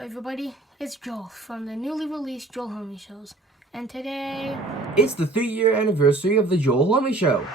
everybody, it's Joel from the newly released Joel Homie Shows, and today... It's the 3-year anniversary of the Joel Homie Show.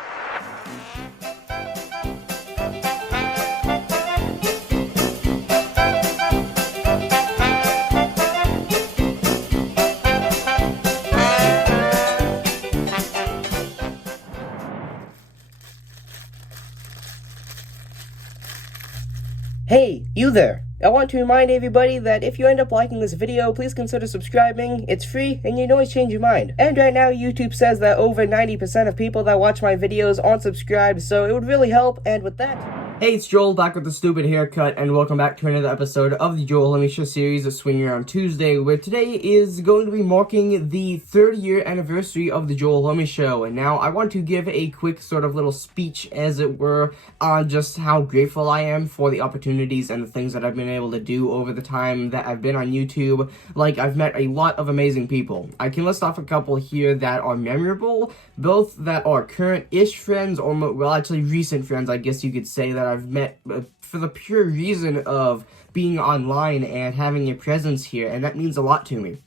Hey, you there! I want to remind everybody that if you end up liking this video, please consider subscribing. It's free, and you can always change your mind. And right now, YouTube says that over 90% of people that watch my videos aren't subscribed, so it would really help, and with that... Hey, it's Joel, back with the stupid haircut, and welcome back to another episode of the Joel Homie Show series of Swinging Around Tuesday, where today is going to be marking the 3rd-year anniversary of the Joel Homie Show. And now, I want to give a quick sort of little speech, as it were, on just how grateful I am for the opportunities and the things that I've been able to do over the time that I've been on YouTube. Like, I've met a lot of amazing people. I can list off a couple here that are memorable, both that are current-ish friends, or, well, actually recent friends, I guess you could say, that I've met for the pure reason of being online and having a presence here, and that means a lot to me.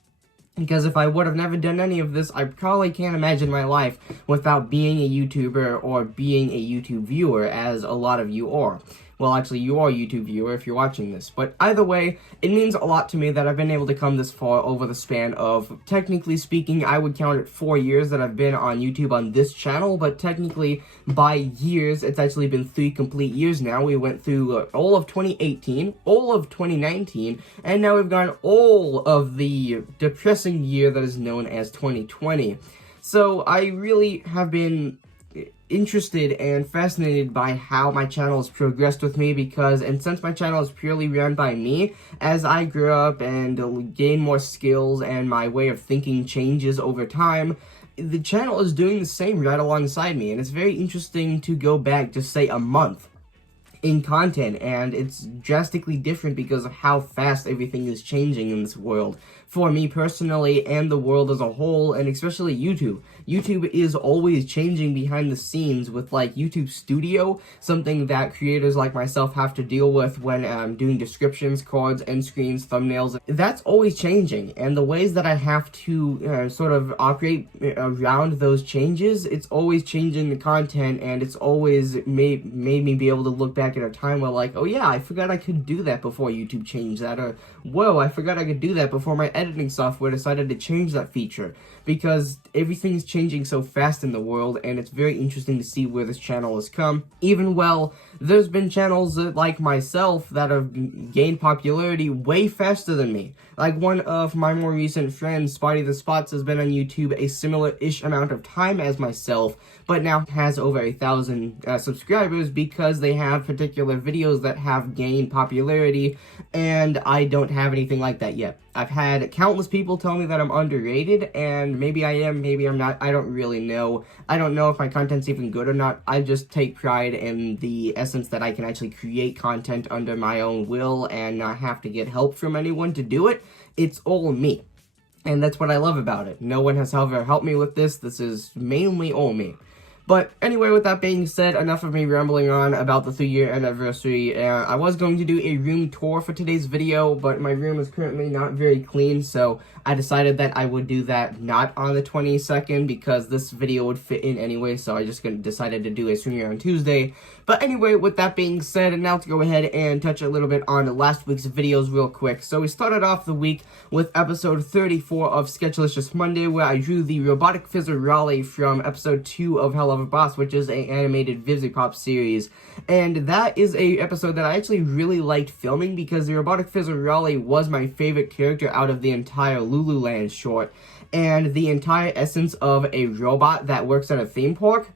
Because if I would have never done any of this, I probably can't imagine my life without being a YouTuber or being a YouTube viewer, as a lot of you are. Well, actually, you are a YouTube viewer if you're watching this. But either way, it means a lot to me that I've been able to come this far over the span of, technically speaking, I would count it 4 years that I've been on YouTube on this channel. But technically, by years, it's actually been 3 complete years now. We went through all of 2018, all of 2019, and now we've gone all of the depressing year that is known as 2020. So I really have been interested and fascinated by how my channel has progressed with me, because, and since my channel is purely run by me, as I grew up and gain more skills and my way of thinking changes over time, the channel is doing the same right alongside me. And it's very interesting to go back just say a month in content, and it's drastically different because of how fast everything is changing in this world. For me personally, and the world as a whole, and especially YouTube. YouTube is always changing behind the scenes with, like, YouTube Studio, something that creators like myself have to deal with when doing descriptions, cards, end screens, thumbnails. That's always changing, and the ways that I have to sort of operate around those changes, it's always changing the content, and it's always made me be able to look back at a time where, like, oh yeah, I forgot I could do that before YouTube changed that, or whoa, I forgot I could do that before my editing software decided to change that feature, because everything's changing so fast in the world, and it's very interesting to see where this channel has come. Even, well, there's been channels like myself that have gained popularity way faster than me. Like, one of my more recent friends, Spotty the Spots, has been on YouTube a similar-ish amount of time as myself, but now has over 1,000 subscribers because they have particular videos that have gained popularity, and I don't have anything like that yet. I've had countless people tell me that I'm underrated, and maybe I am, maybe I'm not, I don't really know. I don't know if my content's even good or not. I just take pride in the essence that I can actually create content under my own will and not have to get help from anyone to do it. It's all me. And that's what I love about it. No one has ever helped me with this. This is mainly all me. But anyway, with that being said, enough of me rambling on about the 3-year anniversary. I was going to do a room tour for today's video, but my room is currently not very clean, so I decided that I would do that not on the 22nd, because this video would fit in anyway, so I just decided to do a Swinging Around Tuesday. But anyway, with that being said, and now to go ahead and touch a little bit on last week's videos real quick. So we started off the week with episode 34 of Sketchlicious Monday, where I drew the robotic fizzer Raleigh from episode 2 of Hell of a Boss, which is an animated Vizipop series. And that is a episode that I actually really liked filming, because the robotic fizzer Raleigh was my favorite character out of the entire Lululand short. And the entire essence of a robot that works at a theme park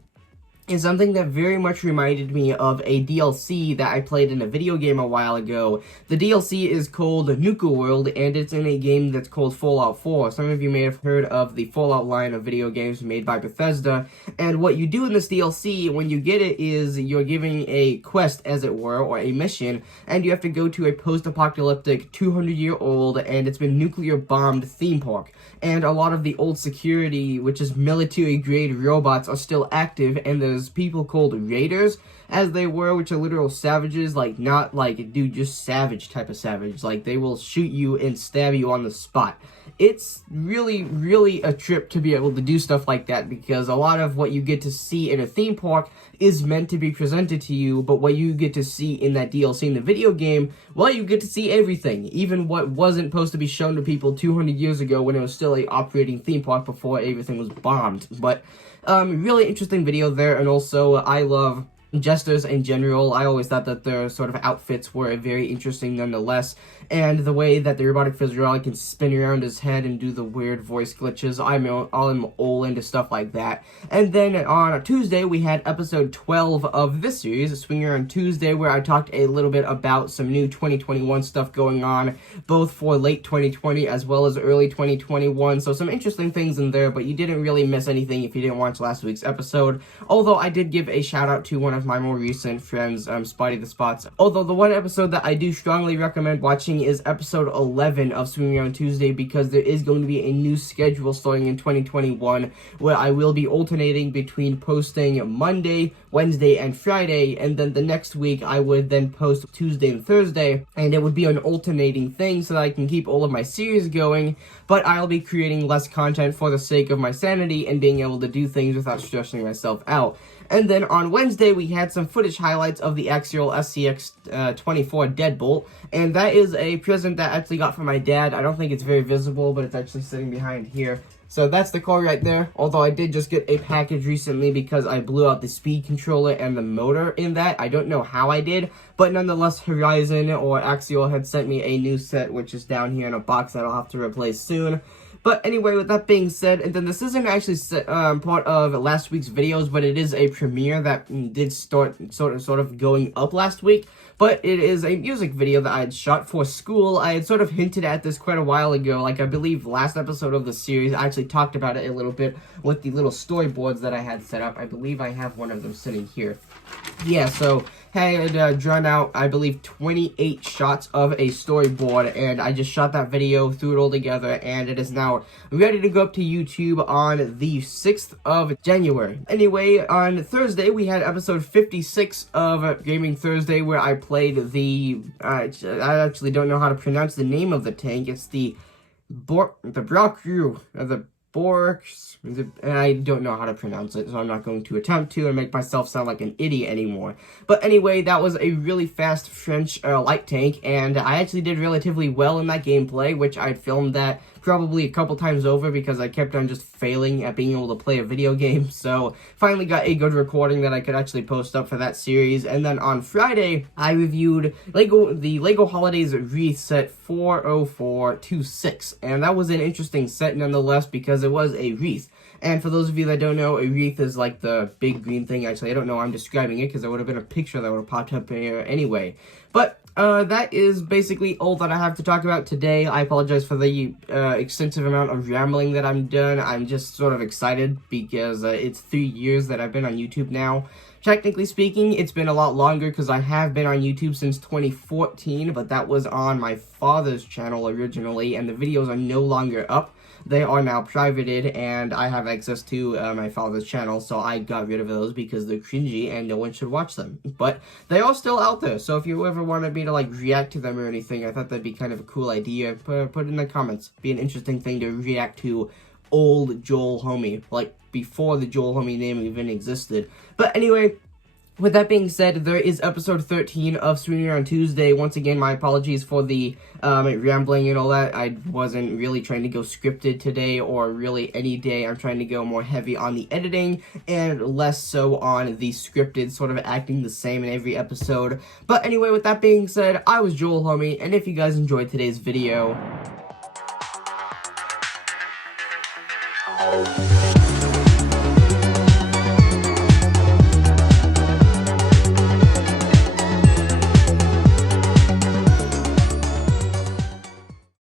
is something that very much reminded me of a DLC that I played in a video game a while ago. The DLC is called Nuka World, and it's in a game that's called Fallout 4. Some of you may have heard of the Fallout line of video games made by Bethesda, and what you do in this DLC when you get it is you're giving a quest, as it were, or a mission, and you have to go to a post-apocalyptic 200-year-old, and it's been nuclear-bombed theme park. And a lot of the old security, which is military-grade robots, are still active, and was people called raiders, as they were, which are literal savages, like, not like, dude, just savage type of savage. Like, they will shoot you and stab you on the spot. It's really, really a trip to be able to do stuff like that, because a lot of what you get to see in a theme park is meant to be presented to you, but what you get to see in that DLC in the video game, well, you get to see everything, even what wasn't supposed to be shown to people 200 years ago when it was still a operating theme park before everything was bombed. But, really interesting video there, and also, I love jesters in general. I always thought that their sort of outfits were very interesting nonetheless, and the way that the robotic physiologist can spin around his head and do the weird voice glitches, I'm all into stuff like that. And then on Tuesday, we had episode 12 of this series, Swing Around Tuesday, where I talked a little bit about some new 2021 stuff going on, both for late 2020 as well as early 2021, so some interesting things in there, but you didn't really miss anything if you didn't watch last week's episode, although I did give a shout out to one of my more recent friends, Spidey the Spots. Although the one episode that I do strongly recommend watching is episode 11 of Swinging Around Tuesday, because there is going to be a new schedule starting in 2021 where I will be alternating between posting Monday, Wednesday, and Friday, and then the next week I would then post Tuesday and Thursday, and it would be an alternating thing so that I can keep all of my series going, but I'll be creating less content for the sake of my sanity and being able to do things without stressing myself out. And then on Wednesday, we had some footage highlights of the Axial SCX-24 Deadbolt, and that is a present that I actually got from my dad. I don't think it's very visible, but it's actually sitting behind here. So that's the car right there, although I did just get a package recently because I blew out the speed controller and the motor in that. I don't know how I did, but nonetheless, Horizon or Axial had sent me a new set, which is down here in a box that I'll have to replace soon. But anyway, with that being said, and then this isn't actually part of last week's videos, but it is a premiere that did start sort of going up last week. But it is a music video that I had shot for school. I had sort of hinted at this quite a while ago. Like, I believe last episode of the series, I actually talked about it a little bit with the little storyboards that I had set up. I believe I have one of them sitting here. Yeah, so I had drawn out, I believe, 28 shots of a storyboard, and I just shot that video, threw it all together, and it is now ready to go up to YouTube on the 6th of January. Anyway, on Thursday, we had episode 56 of Gaming Thursday, where I played the, I actually don't know how to pronounce the name of the tank. It's the Brokru, the Borks, I don't know how to pronounce it, so I'm not going to attempt to and make myself sound like an idiot anymore. But anyway, that was a really fast French light tank, and I actually did relatively well in that gameplay, which I filmed that probably a couple times over because I kept on just failing at being able to play a video game. So finally got a good recording that I could actually post up for that series. And then on Friday, I reviewed the Lego Holidays Wreath set 40426, and that was an interesting set nonetheless because it was a wreath. And for those of you that don't know, a wreath is like the big green thing. Actually, I don't know, I'm describing it because there would have been a picture that would have popped up here anyway. But that is basically all that I have to talk about today. I apologize for the extensive amount of rambling that I'm done. I'm just sort of excited because it's 3 years that I've been on YouTube now. Technically speaking, it's been a lot longer because I have been on YouTube since 2014, but that was on my father's channel originally, and the videos are no longer up. They are now privated, and I have access to my father's channel, so I got rid of those because they're cringy and no one should watch them. But they are still out there, so if you ever wanted me to like react to them or anything, I thought that'd be kind of a cool idea. Put it in the comments. Be an interesting thing to react to old Joel Homie, like before the Joel Homie name even existed. But anyway, with that being said, there is episode 13 of Swinging Around Tuesday. Once again, my apologies for the rambling and all that. I wasn't really trying to go scripted today or really any day. I'm trying to go more heavy on the editing and less so on the scripted, sort of acting the same in every episode. But anyway, with that being said, I was Joel Homie, and if you guys enjoyed today's video...